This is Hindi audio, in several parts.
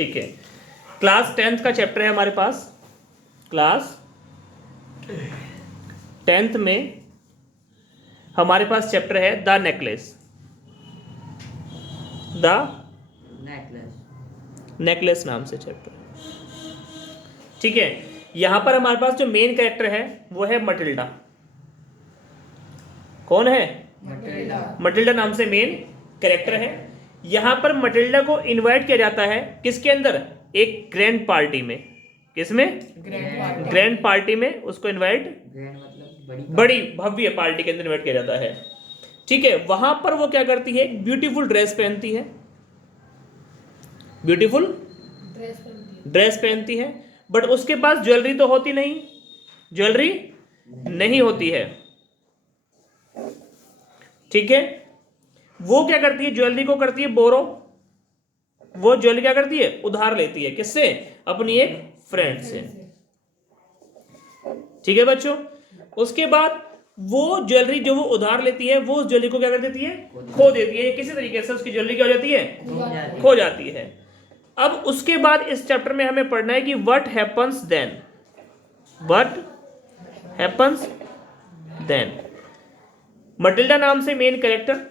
ठीक है, क्लास 10th का चैप्टर है हमारे पास। क्लास 10th में हमारे पास चैप्टर है द नेकलेस। द नेकलेस नाम से चैप्टर, ठीक है। यहां पर हमारे पास जो मेन कैरेक्टर है वो है मटिल्डा। कौन है? मटिल्डा नाम से मेन कैरेक्टर है। यहां पर मटिल्डा को इनवाइट किया जाता है किसके अंदर? एक ग्रैंड पार्टी में। किसमें? ग्रैंड पार्टी में उसको इनवाइट, बड़ी भव्य पार्टी के अंदर इनवाइट किया जाता है, ठीक है। वहां पर वो क्या करती है? ब्यूटीफुल ड्रेस पहनती है, ब्यूटीफुल ड्रेस पहनती है, बट उसके पास ज्वेलरी तो होती नहीं, ज्वेलरी नहीं होती है, ठीक है। वो क्या करती है? ज्वेलरी को करती है बोरो। वो ज्वेलरी क्या करती है? उधार लेती है। किससे? अपनी एक फ्रेंड से, ठीक है बच्चों। उसके बाद वो ज्वेलरी जो वो उधार लेती है, वो ज्वेलरी को क्या कर देती है? खो देती है। किसी तरीके से उसकी ज्वेलरी क्या हो जाती है? खो जाती है। अब उसके बाद इस चैप्टर में हमें पढ़ना है कि what happens then. What happens then. Matilda नाम से मेन कैरेक्टर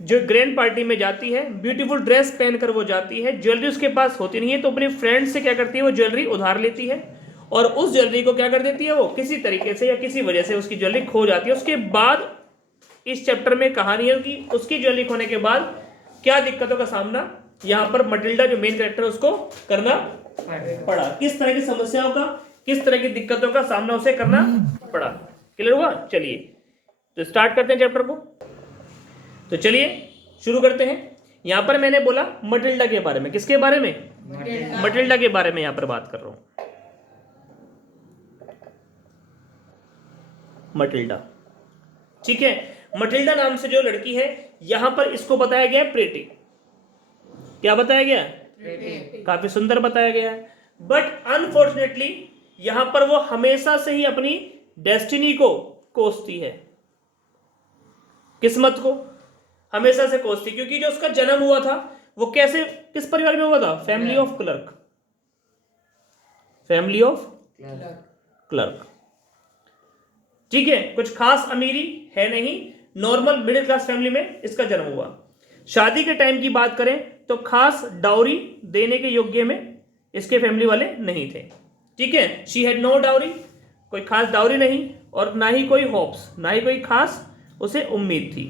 जो ग्रैंड पार्टी में जाती है, ब्यूटीफुल ड्रेस पहनकर वो जाती है, ज्वेलरी उसके पास होती नहीं है, तो अपने फ्रेंड से क्या करती है? वो ज्वेलरी उधार लेती है और उस ज्वेलरी को क्या कर देती है? वो किसी तरीके से या किसी वजह से उसकी ज्वेलरी खो जाती है। उसके बाद इस चैप्टर में कहानी है कि उसकी ज्वेलरी खोने के बाद क्या दिक्कतों का सामना यहाँ पर मटिल्डा जो मेन कैरेक्टर है उसको करना पड़ा, किस तरह की समस्याओं का, किस तरह की दिक्कतों का सामना उसे करना पड़ा। क्लियर हुआ? चलिए तो स्टार्ट करते हैं चैप्टर को। तो चलिए शुरू करते हैं। यहां पर मैंने बोला मटिल्डा के बारे में। किसके बारे में? मटिल्डा के बारे में यहां पर बात कर रहा हूं। मटिल्डा, ठीक है। मटिल्डा नाम से जो लड़की है यहां पर इसको बताया गया है प्रेटी। क्या बताया गया? काफी सुंदर बताया गया है, बट अनफॉर्चुनेटली यहां पर वो हमेशा से ही अपनी डेस्टिनी को कोसती है, किस्मत को हमेशा से कोसती, क्योंकि जो उसका जन्म हुआ था वो कैसे, किस परिवार में हुआ था? Family of clerk, family of clerk, ठीक है। कुछ खास अमीरी है नहीं, नॉर्मल मिडिल क्लास फैमिली में इसका जन्म हुआ। शादी के टाइम की बात करें तो खास डाउरी देने के योग्य में इसके फैमिली वाले नहीं थे, ठीक है। शी हैड नो डाउरी, कोई खास डाउरी नहीं, और ना ही कोई होप्स, ना ही कोई खास उसे उम्मीद थी।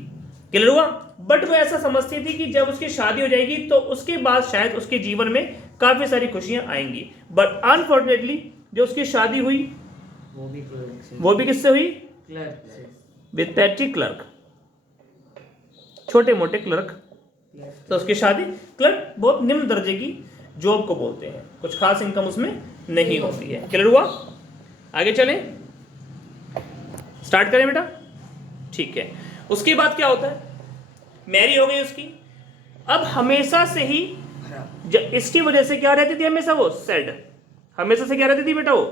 क्लियर हुआ? बट वो ऐसा समझती थी कि जब उसकी शादी हो जाएगी तो उसके बाद शायद उसके जीवन में काफी सारी खुशियां आएंगी। बट अनफॉर्चुनेटली जो उसकी शादी हुई वो भी किससे हुई? विद पैट्री क्लर्क, छोटे मोटे क्लर्क। तो उसकी शादी, क्लर्क बहुत निम्न दर्जे की जॉब को बोलते हैं, कुछ खास इनकम उसमें नहीं होती है। क्लियर हुआ? आगे चलें, स्टार्ट करें बेटा, ठीक है। उसके बाद क्या होता है? मैरी हो गई उसकी। अब हमेशा से ही जब इसकी वजह से क्या रहती थी? हमेशा वो सैड, हमेशा से क्या रहती थी बेटा? वो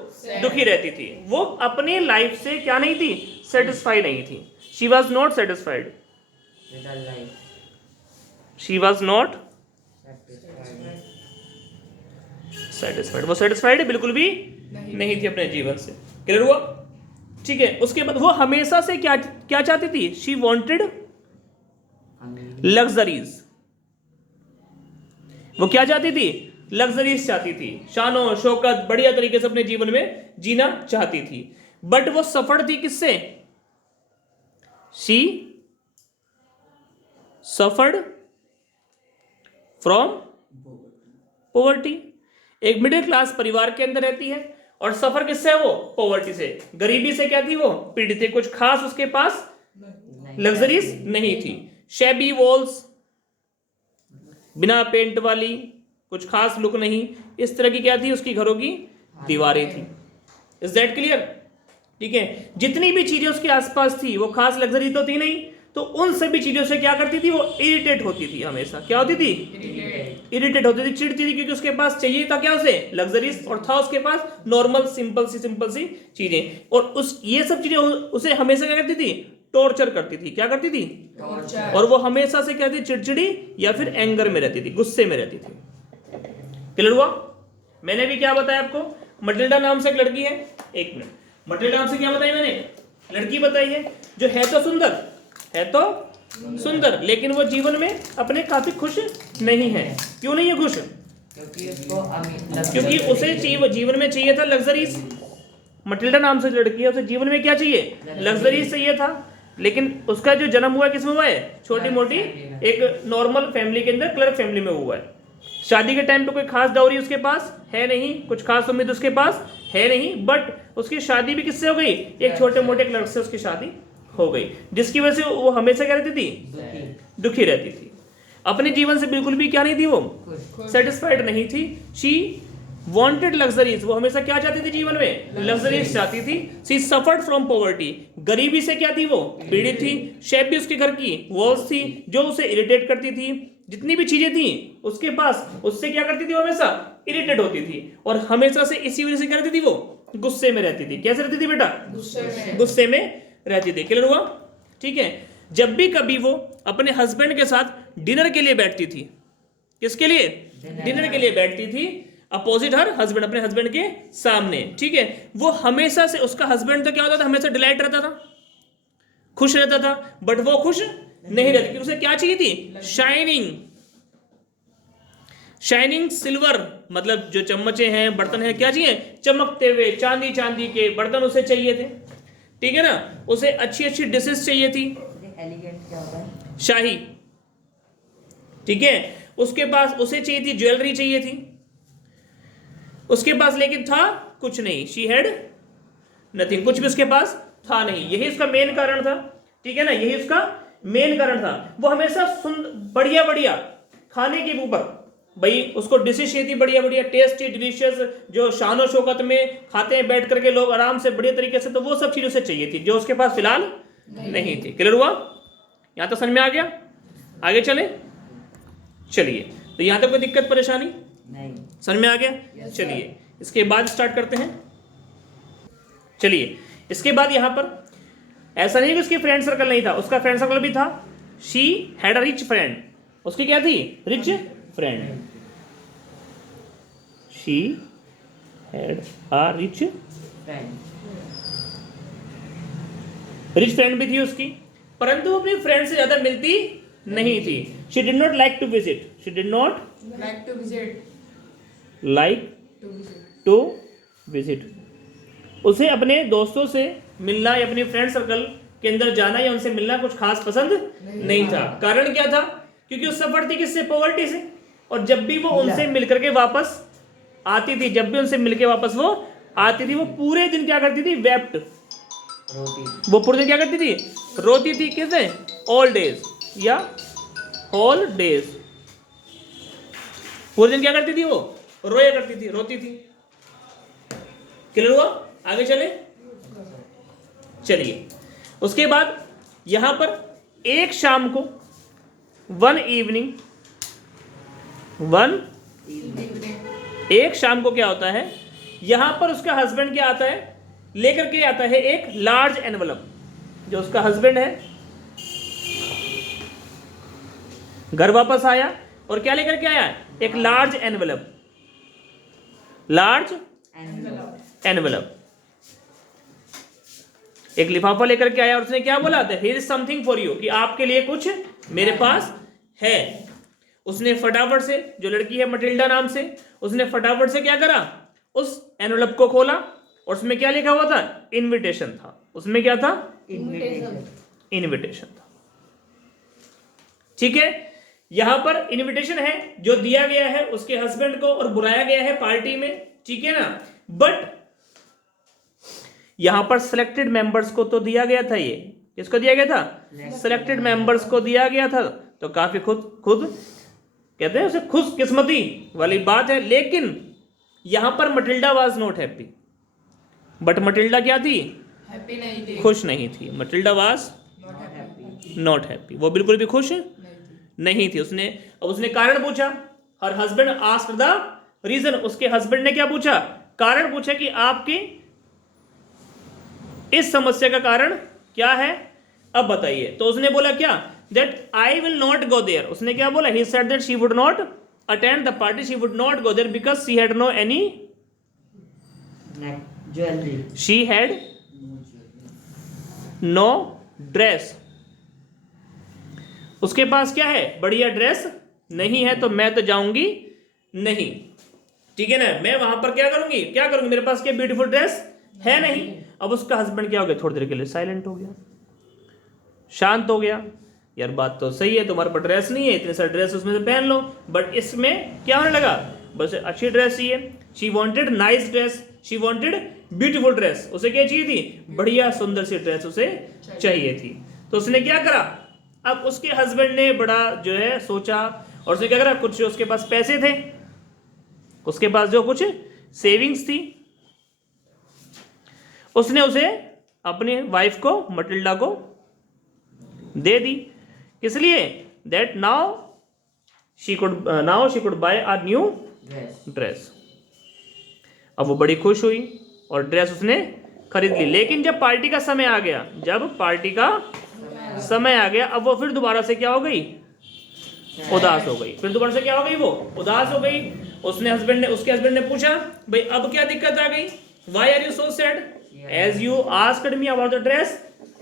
दुखी रहती थी। वो अपनी लाइफ से क्या नहीं थी? सेटिस्फाई नहीं थी। She was not satisfied, she was not satisfied. वो सेटिस्फाइड बिल्कुल भी नहीं थी अपने जीवन से। क्लियर हुआ? ठीक है। उसके बाद वो हमेशा से क्या क्या चाहती थी? She wanted luxuries. वो क्या चाहती थी? लग्जरीज चाहती थी, शानो शौकत बढ़िया तरीके से अपने जीवन में जीना चाहती थी। बट वो सफर थी किससे? She suffered from poverty. एक मिडिल क्लास परिवार के अंदर रहती है और सफर किससे है? वो पॉवर्टी से, गरीबी से क्या थी? वो पीड़ित थी। कुछ खास उसके पास लग्जरीज नहीं थी। शैबी वॉल्स, बिना पेंट वाली, कुछ खास लुक नहीं, इस तरह की क्या थी? उसकी घरों की दीवारें थी। Is that clear? ठीक है। जितनी भी चीजें उसके आसपास थी वो खास लग्जरी तो थी नहीं, तो उन सभी चीजों से क्या करती थी? वो इरिटेट होती थी। हमेशा क्या होती थी? इरिटेट होती थी, चिढ़ती थी, क्योंकि उसके पास चाहिए था क्या? उसे लग्जरीज, और था उसके पास नॉर्मल सिंपल सी चीजें। और उस ये सब चीजें उसे हमेशा क्या करती थी? टॉर्चर करती थी। क्या करती थी? टॉर्चर। और वो हमेशा से क्या थी? चिड़चिड़ी या फिर एंगर में रहती थी, गुस्से में रहती थी। क्लियर हुआ? मैंने भी क्या बताया आपको, मटिल्डा नाम से एक लड़की है, एक मिनट, मटिल्डा नाम से क्या बताई मैंने, लड़की बताई है, जो है तो सुंदर, है तो सुंदर, लेकिन वो जीवन में अपने काफी खुश नहीं है। क्यों नहीं है खुश? क्योंकि उसे चाहिए, जीवन में चाहिए था लग्जरीज। मटिल्डा नाम से लड़की है, उसे जीवन में क्या चाहिए, लग्जरीज चाहिए था, लेकिन उसका जो जन्म हुआ किसमें हुआ है, छोटी मोटी एक नॉर्मल फैमिली के अंदर, क्लर्क फैमिली में हुआ है। शादी के टाइम पे कोई खास डाउरी उसके पास है नहीं, कुछ खास उम्मीद उसके पास है नहीं, बट उसकी शादी भी किससे हो गई, एक छोटे मोटे क्लर्क से उसकी शादी हो गई, जिसकी वजह से वो हमेशा क्या रहती थी, दुखी रहती थी, अपने जीवन से बिल्कुल भी क्या नहीं थी, वो सेटिस्फाइड नहीं थी। शी वांटेड लग्जरीज, वो हमेशा क्या चाहती थी जीवन में, लग्जरीज चाहती थी। शी सफर्ड फ्रॉम पॉवर्टी, गरीबी से क्या थी, वो पीड़ित थी। शेप भी उसके घर की वॉल्स थी, जो उसे इरिटेट करती थी, जितनी भी चीजें थी उसके पास, उससे क्या करती थी, वो हमेशा इरिटेट होती थी, और हमेशा से इसी वजह से क्या रहती थी, वो गुस्से में रहती थी। कैसे रहती थी बेटा, गुस्से में रहती थी। क्लियर हुआ? ठीक है। जब भी कभी वो अपने हस्बैंड के साथ डिनर के लिए बैठती थी, किसके लिए, डिनर के लिए बैठती थी, अपोजिट हर हस्बैंड, अपने हस्बैंड के सामने, ठीक है, वो हमेशा से, उसका हस्बैंड तो क्या होता था, हमेशा डिलाइट रहता था, खुश रहता था, बट वो खुश नहीं रहती, क्योंकि उसे क्या चाहिए थी, शाइनिंग, शाइनिंग सिल्वर, मतलब जो चम्मचे हैं, बर्तन हैं, क्या चाहिए, चमकते हुए चांदी, चांदी के बर्तन उसे चाहिए थे, ठीक है ना, उसे अच्छी अच्छी डिशेस चाहिए थी, एलिगेंट क्या होता है, शाही, ठीक है, उसके पास उसे चाहिए थी, ज्वेलरी चाहिए थी, उसके पास लेकिन था कुछ नहीं, शी हैड नथिंग, कुछ भी उसके पास था नहीं। यही उसका मेन कारण था, ठीक है ना, यही उसका मेन कारण था। वो हमेशा बढ़िया बढ़िया खाने के ऊपर, भाई उसको डिशेज चाहिए थी बढ़िया बढ़िया, टेस्टी डिलीशियस, जो शानो शौकत में खाते हैं बैठ करके लोग आराम से बढ़िया तरीके से, तो वो सब चीज उसे चाहिए थी, जो उसके पास फिलहाल नहीं थी। क्लियर हुआ? यहां तक समझ में आ गया? आगे चले, चलिए, तो यहां तक कोई दिक्कत परेशानी नहीं, समझ में आ गया? चलिए इसके बाद स्टार्ट करते हैं। चलिए इसके बाद यहां पर ऐसा नहीं कि उसकी फ्रेंड सर्कल नहीं था, उसका फ्रेंड सर्कल भी था। She had a rich friend, उसकी क्या थी, rich friend, she had a rich friend भी थी उसकी, परंतु वो अपनी फ्रेंड से ज्यादा मिलती नहीं थी। She did not like to visit, she did not like to visit like to visit to visit, उसे अपने दोस्तों से मिलना या अपने फ्रेंड सर्कल के अंदर जाना या उनसे मिलना कुछ खास पसंद नहीं था। कारण क्या था, क्योंकि उस सफर थी किससे, पॉवर्टी से, और जब भी वो उनसे मिलकर के वापस आती थी, जब भी उनसे मिलके वापस वो आती थी, वो पूरे दिन क्या करती थी, वेप्ट, रोटी, वो पूरे दिन क्या करती थी, रोती थी। कैसे, ऑल डेज या होल डेज, पूरे दिन क्या करती थी, वो रोया करती थी, रोती थी। क्लियर हुआ? आगे चले, चलिए उसके बाद यहां पर एक शाम को, वन इवनिंग, एक शाम को क्या होता है, यहां पर उसका हस्बैंड क्या आता है, लेकर के आता है एक लार्ज एनवलप, जो उसका हस्बैंड है घर वापस आया और क्या लेकर के आया, एक लार्ज एनवलप, लार्ज एनवलप, एक लिफाफा लेकर के आया और उसने क्या बोला, here is something for you, कि आपके लिए कुछ मेरे पास है। उसने फटाफट से, जो लड़की है मटिल्डा नाम से, उसने फटाफट से क्या करा, उस एनवलप को खोला और उसमें क्या लिखा हुआ था, इनविटेशन था। उसमें क्या था, इनविटेशन था। ठीक है, यहां पर इनविटेशन है जो दिया गया है उसके हस्बैंड को और बुलाया गया है पार्टी में, ठीक है ना, बट यहां पर सिलेक्टेड मेंबर्स को तो दिया गया था। ये किसको दिया गया था, सिलेक्टेड मेंबर्स को दिया गया था, तो काफी खुद कहते हैं उसे खुशकिस्मती वाली बात है। लेकिन यहां पर Matilda was not happy, but Matilda क्या थी, हैप्पी नहीं थी, खुश नहीं थी। मटिल्डा वाज नॉट हैप्पी, वो बिल्कुल भी खुश नहीं थी। उसने कारण पूछा, her husband asked the reason, उसके हस्बैंड ने क्या पूछा, कारण पूछा कि आपकी इस समस्या का कारण क्या है, अब बताइए। तो उसने बोला क्या, that I will not go there, उसने क्या बोला, he said that she would not attend the party. She would not go there because she had no any. Jewellery, She had no dress. उसके पास क्या है? बढ़िया ड्रेस नहीं है, तो मैं तो जाऊंगी नहीं। ठीक है ना, मैं वहां पर क्या करूंगी? मेरे पास क्या ब्यूटीफुल ड्रेस है नहीं। अब उसका हस्बैंड क्या हो गया? थोड़ी देर के लिए साइलेंट हो गया, शांत हो गया। यार बात तो सही है, तुम्हारे पास ड्रेस नहीं है, इतने सारे ड्रेस उसमें से पहन लो, बट इसमें क्या होने लगा? बस अच्छी ड्रेस चाहिए। She wanted nice dress, she wanted beautiful dress. उसे क्या चाहिए थी? बढ़िया सुंदर सी ड्रेस उसे चाहिए थी। तो उसने क्या करा? अब उसके हस्बैंड ने बड़ा जो है सोचा, और उसने क्या करा? कुछ उसके पास पैसे थे, उसके पास जो कुछ सेविंग्स थी, उसने उसे अपनी वाइफ को, मटिल्डा को दे दी। किस लिए? That now she could bye a new dress. अब वो बड़ी खुश हुई और ड्रेस उसने खरीद ली। लेकिन जब पार्टी का समय आ गया, अब वो फिर दोबारा से क्या हो गई? उदास हो गई। फिर दोबारा से क्या हो गई? वो उदास हो गई। उसके हस्बैंड ने पूछा, भाई अब क्या दिक्कत आ गई? Why are you so sad? As you asked me about the dress,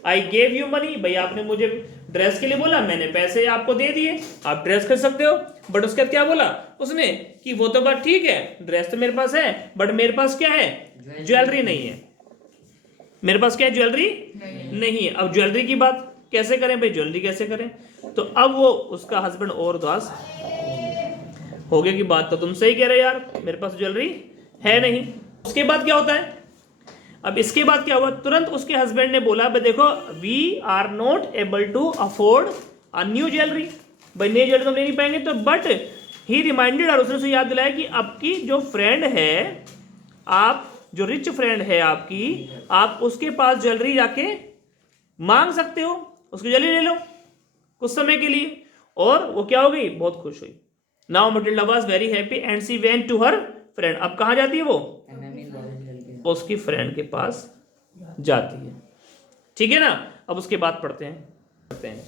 I gave you money. भाई आपने मुझे ड्रेस के लिए बोला, मैंने पैसे आपको दे दिए, आप ड्रेस खरीद सकते हो। बट उसके बाद क्या बोला उसने? कि वो तो बात ठीक है, ड्रेस तो मेरे पास है, बट मेरे पास क्या है? ज्वेलरी नहीं है। मेरे पास क्या है? ज्वेलरी नहीं है। अब ज्वेलरी की बात कैसे करें भाई? ज्वेलरी कैसे करें? तो अब वो उसका हस्बैंड और उदास हो गया कि बात तो तुम सही कह रहे यार, मेरे पास ज्वेलरी है नहीं। उसके बाद क्या होता है? अब इसके बाद क्या हुआ? तुरंत उसके हस्बैंड ने बोला, भाई देखो, we are not able to afford a new jewellery. भाई नई ज्वेलरी तो ले नहीं पाएंगे। तो बट ही रिमाइंडेड, और उसने उसे याद दिलाया कि आपकी जो फ्रेंड है, आप जो रिच फ्रेंड है आपकी, आप उसके पास ज्वेलरी जाके मांग सकते हो, उसकी ज्वेलरी ले लो कुछ समय के लिए। और वो क्या हो गई? बहुत खुश हुई। Now Matilda was very happy and she went to her friend. अब कहाँ जाती है वो? उसकी फ्रेंड के पास जाती है। ठीक है ना। अब उसके बाद पढ़ते हैं।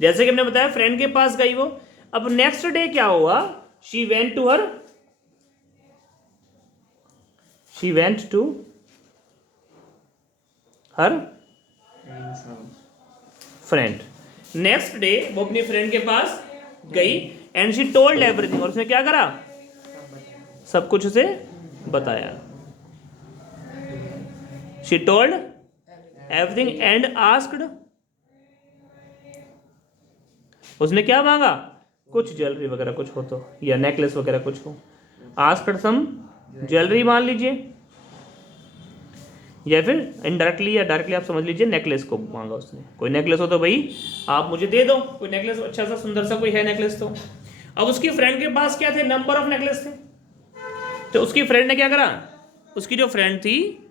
जैसे कि हमने बताया, फ्रेंड के पास गई वो। अब नेक्स्ट डे क्या हुआ? She went to her friend. Next day वो अपनी फ्रेंड के पास गई एंड शी टोल्ड एवरीथिंग। और उसने क्या करा? सब कुछ उसे बताया। She told everything and asked. उसने क्या मांगा? कुछ ज्वेलरी वगैरह कुछ हो तो, या नेकलेस वगैरह कुछ हो। आस्क्ड सम ज्वेलरी मान लीजिए, या फिर इनडायरेक्टली या डायरेक्टली आप समझ लीजिए, नेकलेस को मांगा उसने। कोई नेकलेस हो तो भाई आप मुझे दे दो, कोई नेकलेस अच्छा सा सुंदर सा कोई है नेकलेस तो। अब उसकी फ्रेंड के पास क्या थे? नंबर ऑफ नेकलेस थे। तो उसकी फ्रेंड ने क्या करा? उसकी जो फ्रेंड थी,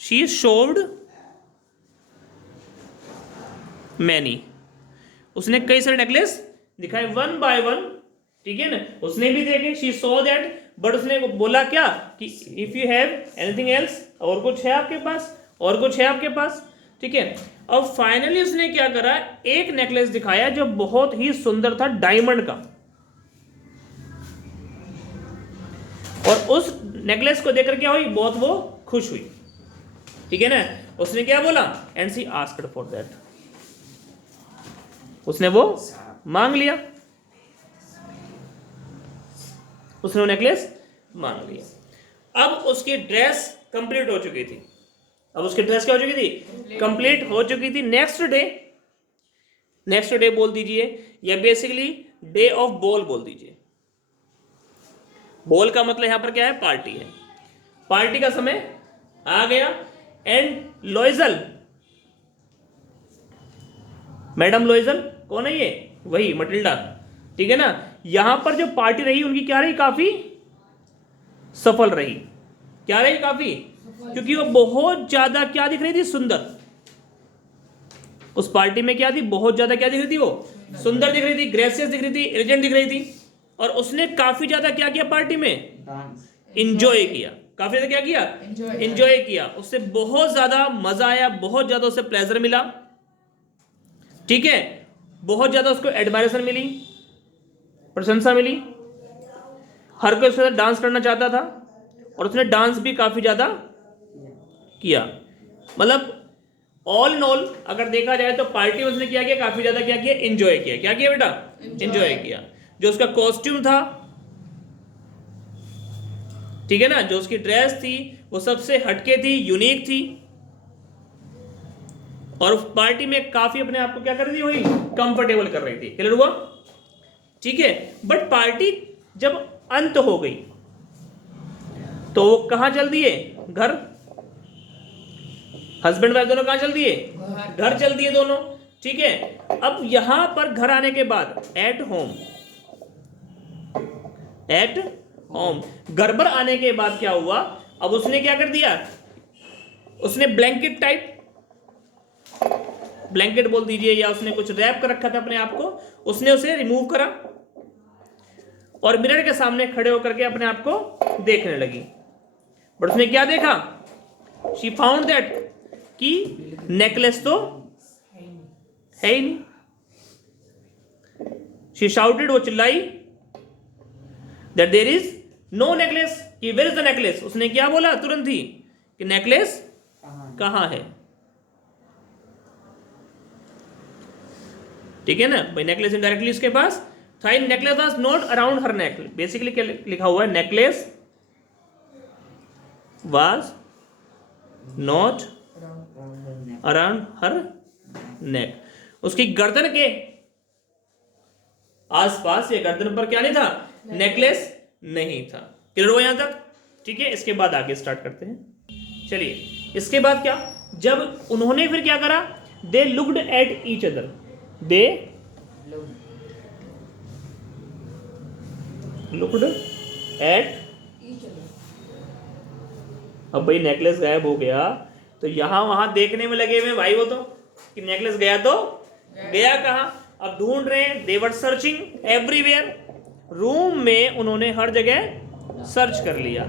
शी शोव्ड मैनी। उसने कई सारे नेकलेस दिखाए, वन बाय वन। ठीक है ना, उसने भी देखे। शी सॉ दैट, बट उसने बोला क्या? कि if you have anything else, और कुछ है आपके पास? और कुछ है आपके पास? ठीक है। अब फाइनली उसने क्या करा? एक नेकलेस दिखाया जो बहुत ही सुंदर था, डायमंड का। और उस नेकलेस को देखकर क्या हुई? बहुत वो खुश हुई। ठीक है ना। उसने क्या बोला? And she asked for that. उसने वो मांग लिया, उसने वो नेकलेस मांग लिया। अब उसकी ड्रेस कंप्लीट हो चुकी थी। क्या हो चुकी थी? कंप्लीट हो चुकी थी। नेक्स्ट डे बोल दीजिए, या बेसिकली डे ऑफ बॉल बोल दीजिए। बॉल का मतलब यहां पर क्या है? पार्टी है। पार्टी का समय आ गया एंड लोइजल, मैडम लोइजल कौन है ये? वही मटिल्डा। ठीक है ना। यहां पर जो पार्टी रही उनकी क्या रही? काफी सफल रही। क्या रही? काफी, क्योंकि वो बहुत ज्यादा क्या दिख रही थी? सुंदर। उस पार्टी में क्या थी? बहुत ज्यादा क्या दिख रही थी? वो सुंदर दिख रही थी, ग्रेसियस दिख रही थी, एलिजेंट दिख रही थी। और उसने काफी ज्यादा क्या किया? पार्टी में इंजॉय किया। काफी ज्यादा क्या किया? इंजॉय किया। उससे बहुत ज्यादा मजा आया, बहुत ज्यादा उसे प्लेजर मिला। ठीक है। बहुत ज्यादा उसको एडमायरेशन मिली, प्रशंसा मिली। हर कोई उसके साथ डांस करना चाहता था और उसने डांस भी काफ़ी ज़्यादा किया। मतलब ऑल इन ऑल अगर देखा जाए तो पार्टी में उसने क्या किया, काफ़ी ज़्यादा क्या किया, एंजॉय किया। क्या किया बेटा? एंजॉय किया। जो उसका कॉस्ट्यूम था, ठीक है ना, जो उसकी ड्रेस थी वो सबसे हटके थी, यूनिक थी, और उस पार्टी में काफी अपने आप को क्या कर रही हुई, कंफर्टेबल कर रही थी। क्लियर हुआ? ठीक है। बट पार्टी जब अंत हो गई तो वो कहां चल दिए? घर। हस्बैंड वाइफ दोनों कहां चल दिए? घर चल दिए दोनों। ठीक है। अब यहां पर घर आने के बाद एट होम, एट होम, घर पर आने के बाद क्या हुआ? अब उसने क्या कर दिया? उसने ब्लैंकेट टाइप, ब्लैंकेट बोल दीजिए, या उसने कुछ रैप कर रखा था अपने आप को, उसने उसे रिमूव करा और मिरर के सामने खड़े होकर के अपने आप को देखने लगी। बट उसने क्या देखा? शी फाउंड दैट कि नेकलेस तो है ही नहीं। शी शाउटेड, वो चिल्लाई, that there is no necklace, कि वेयर इज द नेकलेस। उसने क्या बोला तुरंत ही कि नेकलेस कहां है। ठीक है ना भाई, नेकलेस इनडायरेक्टली उसके पास था। Necklace was not around her neck. Basically क्या लिखा हुआ है? नेकलेस वाज नॉट अराउंड हर नेक। उसकी गर्दन के आसपास या गर्दन पर क्या नहीं था? नेकलेस नहीं था। क्लियर हुआ यहां तक? ठीक है। इसके बाद आगे स्टार्ट करते हैं। चलिए, इसके बाद क्या, जब उन्होंने फिर क्या करा? They looked at each other, they looked at. अब भाई नेकलेस गायब हो गया तो यहां वहां देखने में लगे हुए भाई वो तो, कि नेकलेस गया तो गया कहां। अब ढूंढ रहे हैं। दे वर सर्चिंग एवरीवेयर, रूम में उन्होंने हर जगह सर्च कर लिया,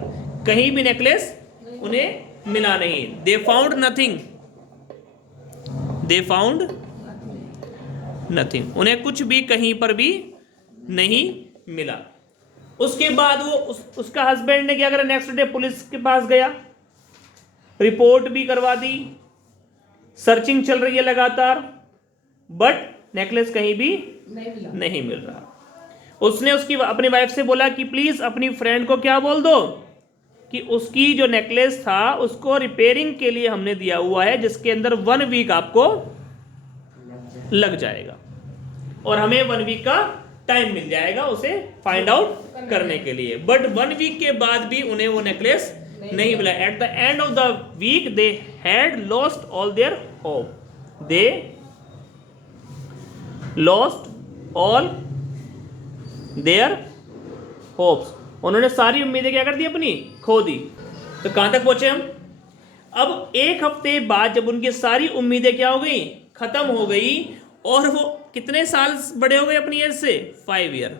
कहीं भी नेकलेस उन्हें मिला नहीं। They found nothing, they found nothing, उन्हें कुछ भी कहीं पर भी नहीं मिला। उसके बाद वो उसका हस्बैंड ने क्या करा? नेक्स्ट डे पुलिस के पास गया, रिपोर्ट भी करवा दी, सर्चिंग चल रही है लगातार, बट नेकलेस कहीं भी नहीं मिल रहा। उसने उसकी अपनी वाइफ से बोला कि प्लीज अपनी फ्रेंड को क्या बोल दो कि उसकी जो नेकलेस था उसको रिपेयरिंग के लिए हमने दिया हुआ है, जिसके अंदर 1 वीक आपको लग जाएगा और हमें 1 वीक का टाइम मिल जाएगा उसे फाइंड आउट करने के लिए। बट 1 वीक के बाद भी उन्हें वो नेकलेस नहीं मिला। At the end of the week they had lost all their hope, they lost all their hopes, उन्होंने सारी उम्मीदें क्या कर दी? अपनी खो दी। तो कहां तक पहुंचे हम? अब 1 हफ्ते बाद जब उनकी सारी उम्मीदें क्या हो गई? खत्म हो गई, और वो कितने साल बड़े हो गए अपनी एज से? 5 ईयर।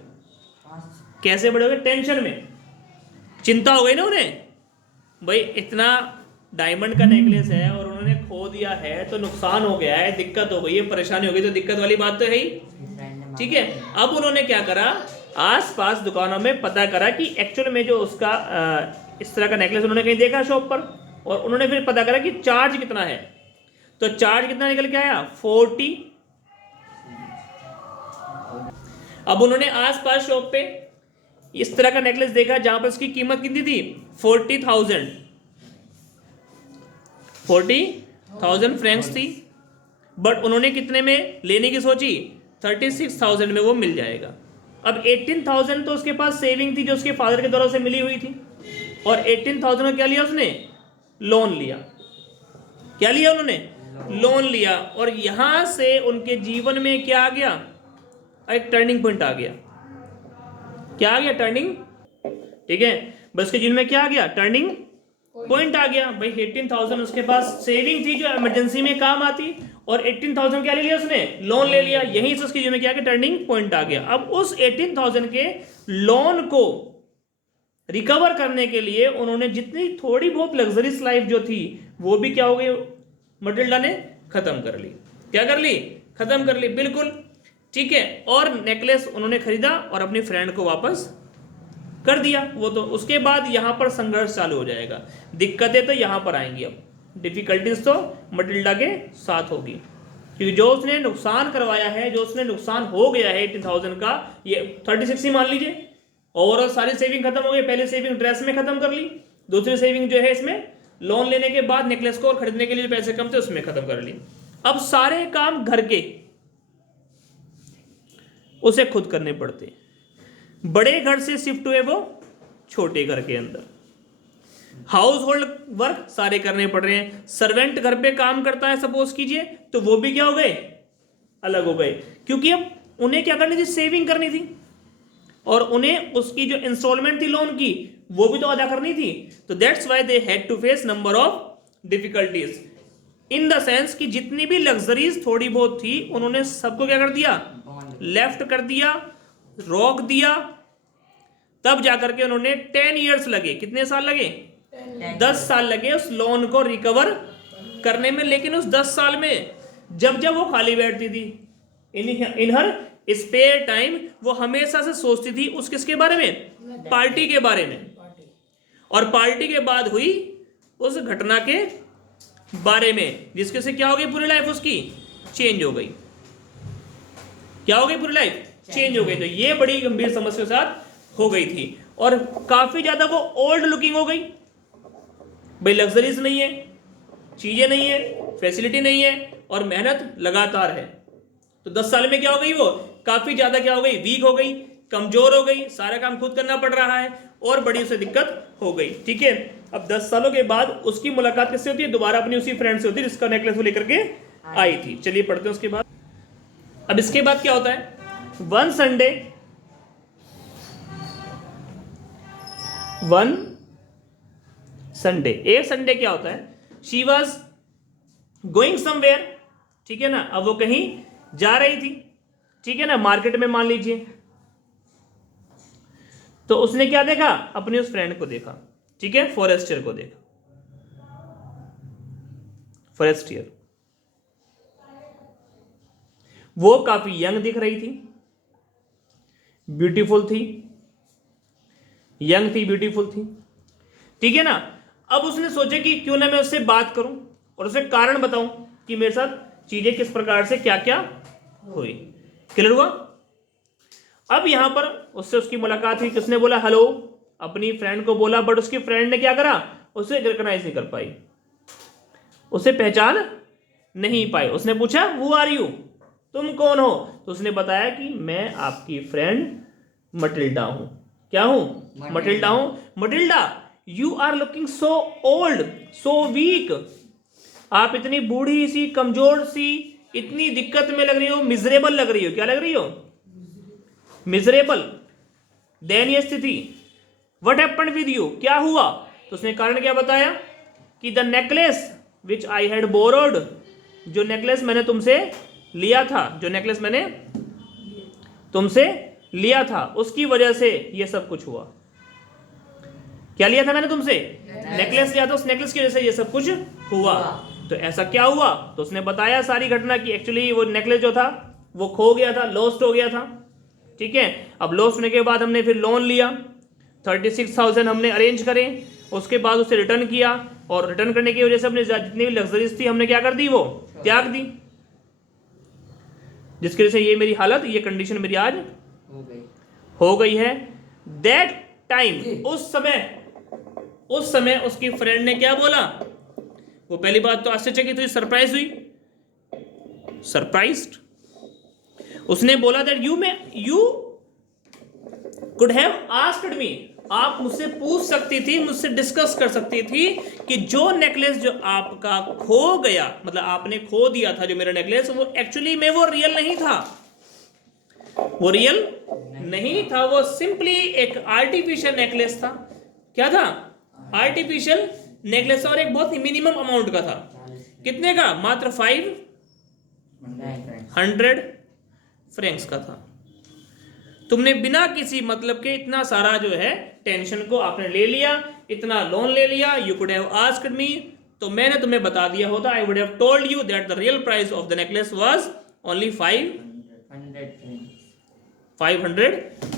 कैसे बड़े हो गए? टेंशन में, चिंता हो गई ना उन्हें, भाई इतना डायमंड का नेकलेस है और उन्होंने खो दिया है तो नुकसान हो गया है, दिक्कत हो गई है, परेशानी हो गई, तो दिक्कत वाली बात तो है ही। ठीक है। अब उन्होंने क्या करा? आस पास दुकानों में पता करा कि एक्चुअल में जो उसका इस तरह का नेकलेस उन्होंने कहीं देखा शॉप पर, और उन्होंने फिर पता करा कि चार्ज कितना है। तो चार्ज कितना निकल के आया? 40। अब उन्होंने आस पास शॉप पे इस तरह का नेकलेस देखा जहां पर उसकी कीमत कितनी थी? 40,000 फ्रैंक्स थी। बट उन्होंने कितने में लेने की सोची? 36,000 में वो मिल जाएगा। अब 18,000 तो उसके पास सेविंग थी जो उसके फादर के द्वारा उसे मिली हुई थी, और 18,000 का क्या लिया उसने? लोन लिया। क्या लिया उन्होंने? लोन लिया। और यहां से उनके जीवन में क्या आ गया? एक टर्निंग पॉइंट आ गया। क्या आ गया? टर्निंग। ठीक है। बस के जीवन में क्या आ गया? टर्निंग पॉइंट आ गया। भाई 18,000 उसके पास सेविंग थी जो इमरजेंसी में काम आती, और 18,000 क्या ले लिया उसने? लोन ले लिया। यहीं से उसके जीवन में क्या आ गया? टर्निंग पॉइंट आ गया। अब उस 18,000 के लोन को रिकवर करने के लिए उन्होंने जितनी थोड़ी बहुत लग्जरियस लाइफ जो थी वो भी क्या हो गई? मटिल्डा ने खत्म कर ली। क्या कर ली? खत्म कर ली, बिल्कुल। ठीक है। और नेकलेस उन्होंने खरीदा और अपनी फ्रेंड को वापस कर दिया वो तो। उसके बाद यहाँ पर संघर्ष चालू हो जाएगा, दिक्कतें तो यहाँ पर आएंगी। अब डिफिकल्टीज तो मटिल्डा के साथ होगी, क्योंकि जो उसने नुकसान करवाया है, जो उसने नुकसान हो गया है 18,000 का, ये 36 ही मान लीजिए। ओवरऑल सारी सेविंग खत्म हो गई। पहले सेविंग ड्रेस में खत्म कर ली, दूसरी सेविंग जो है इसमें लोन लेने के बाद नेकलेस को और खरीदने के लिए पैसे कम थे उसमें खत्म कर ली। अब सारे काम घर के उसे खुद करने पड़ते। बड़े घर से शिफ्ट हुए वो छोटे घर के अंदर, हाउस होल्ड वर्क सारे करने पड़ रहे हैं। सर्वेंट घर पे काम करता है सपोज कीजिए, तो वो भी क्या हो गए, अलग हो गए, क्योंकि अब उन्हें क्या करनी थी, सेविंग करनी थी, और उन्हें उसकी जो इंस्टॉलमेंट थी लोन की वो भी तो अदा करनी थी। तो that's why they had to face number of difficulties, in the sense कि जितनी भी लग्जरीज थोड़ी बहुत थी उन्होंने सबको क्या कर दिया, लेफ्ट कर दिया, रोक दिया। तब जाकर के उन्होंने 10 ईयर्स लगे, कितने साल लगे, 10 साल लगे उस लोन को रिकवर करने में। लेकिन उस 10 साल में जब जब वो खाली बैठती थी, इन हर स्पेयर टाइम, वो हमेशा से सोचती थी उस किसके बारे में, पार्टी के बारे में, और पार्टी के बाद हुई उस घटना के बारे में जिसके से क्या हो गई, पूरी लाइफ उसकी चेंज हो गई। क्या हो गई, पूरी लाइफ चेंज हो गई। तो ये बड़ी गंभीर समस्या के साथ हो गई थी, और काफी ज्यादा वो ओल्ड लुकिंग हो गई। भाई लग्जरीज नहीं है, चीजें नहीं है, फैसिलिटी नहीं है, और मेहनत लगातार है। तो 10 साल में क्या हो गई, वो काफी ज्यादा क्या हो गई, वीक हो गई, कमजोर हो गई, सारा काम खुद करना पड़ रहा है, और बड़ी उसे दिक्कत हो गई। ठीक है, अब 10 सालों के बाद उसकी मुलाकात किससे होती है, दोबारा अपनी उसी फ्रेंड से होती है जिसका नेकलेस वो लेकर के आई थी। चलिए पढ़ते हैं उसके बाद। अब इसके बाद क्या होता है, वन संडे, एक संडे क्या होता है, शी वॉज गोइंग समवेयर, ठीक है ना। अब वो कहीं जा रही थी, ठीक है ना, मार्केट में मान लीजिए। तो उसने क्या देखा, अपनी उस फ्रेंड को देखा, ठीक है, फॉरेस्टियर को देखा, फॉरेस्टियर। वो काफी यंग दिख रही थी, ब्यूटीफुल थी, यंग थी, ब्यूटीफुल थी, ठीक है ना। अब उसने सोचा कि क्यों ना मैं उससे बात करूं और उसे कारण बताऊं कि मेरे साथ चीजें किस प्रकार से क्या क्या हुई। क्लियर हुआ। अब यहां पर उससे उसकी मुलाकात हुई, किसने बोला हेलो, अपनी फ्रेंड को बोला, बट उसकी फ्रेंड ने क्या करा, उसे रिकॉग्नाइज नहीं कर पाई, उसे पहचान नहीं पाई। उसने पूछा हु आर यू, तुम कौन हो। तो उसने बताया कि मैं आपकी फ्रेंड मटिल्डा हूं। क्या हूं, मटिल्डा हूं। Matilda, you are looking so old, so weak, आप इतनी बूढ़ी सी, कमजोर सी, इतनी दिक्कत में लग रही हो, मिजरेबल लग रही हो। क्या लग रही हो, मिजरेबल, दयनीय स्थिति। व्हाट हैपेंड विद यू, क्या हुआ। तो उसने कारण क्या बताया कि the necklace which I had borrowed, जो नेकलेस मैंने तुमसे लिया था, जो नेकलेस मैंने तुमसे लिया था, उसकी वजह से ये सब कुछ हुआ। क्या लिया था मैंने तुमसे, नेकलेस लिया था, उस नेकलेस की वजह से ये सब कुछ हुआ। तो ऐसा क्या हुआ, तो उसने बताया सारी घटना की एक्चुअली वो नेकलेस जो था वो खो गया था, लॉस्ट हो गया था, ठीक है। अब लॉस्ट होने के बाद हमने फिर लोन लिया, 36,000 हमने अरेंज करे, उसके बाद उसे रिटर्न किया, और रिटर्न करने की वजह से अपने जितनी भी लग्जरीज थी हमने क्या कर दी, वो त्याग दी, जिसकी वजह से ये मेरी हालत, ये कंडीशन मेरी आज हो गई है। दैट टाइम, उस समय उसकी फ्रेंड ने क्या बोला, वो पहली बात तो आश्चर्यचकित हुई, सरप्राइज हुई, सरप्राइज्ड। उसने बोला that you could have asked me, आप मुझसे पूछ सकती थी, मुझसे डिस्कस कर सकती थी कि जो नेकलेस जो आपका खो गया, मतलब आपने खो दिया था जो मेरा नेकलेस, वो एक्चुअली में वो रियल नहीं था, वो रियल नहीं था, वो सिंपली एक आर्टिफिशियल नेकलेस था। क्या था, आर्टिफिशियल नेकलेस, और एक बहुत ही मिनिमम अमाउंट का था। कितने का, मात्र 500 फ्रैंक्स का था। तुमने बिना किसी मतलब के इतना सारा जो है टेंशन को आपने ले लिया, इतना लोन ले लिया, you could have asked me, तो मैंने तुम्हें बता दिया होता, I would have told you that the real price of the necklace was only 500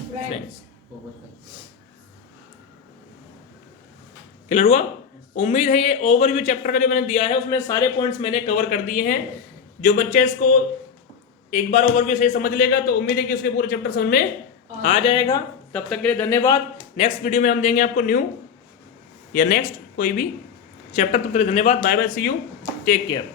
Franks. Clear हुआ? उम्मीद है ये ओवरव्यू चैप्टर का जो मैंने दिया है उसमें सारे पॉइंट्स मैंने कवर कर दिए हैं। जो बच्चे इसको एक बार ओवरव्यू से समझ लेगा तो उम्मीद है कि उसके पूरे चैप्टर समझ में आ जाएगा। तब तक के लिए धन्यवाद। नेक्स्ट वीडियो में हम देंगे आपको न्यू या नेक्स्ट कोई भी चैप्टर। तब तक धन्यवाद। Bye bye, see you, take care.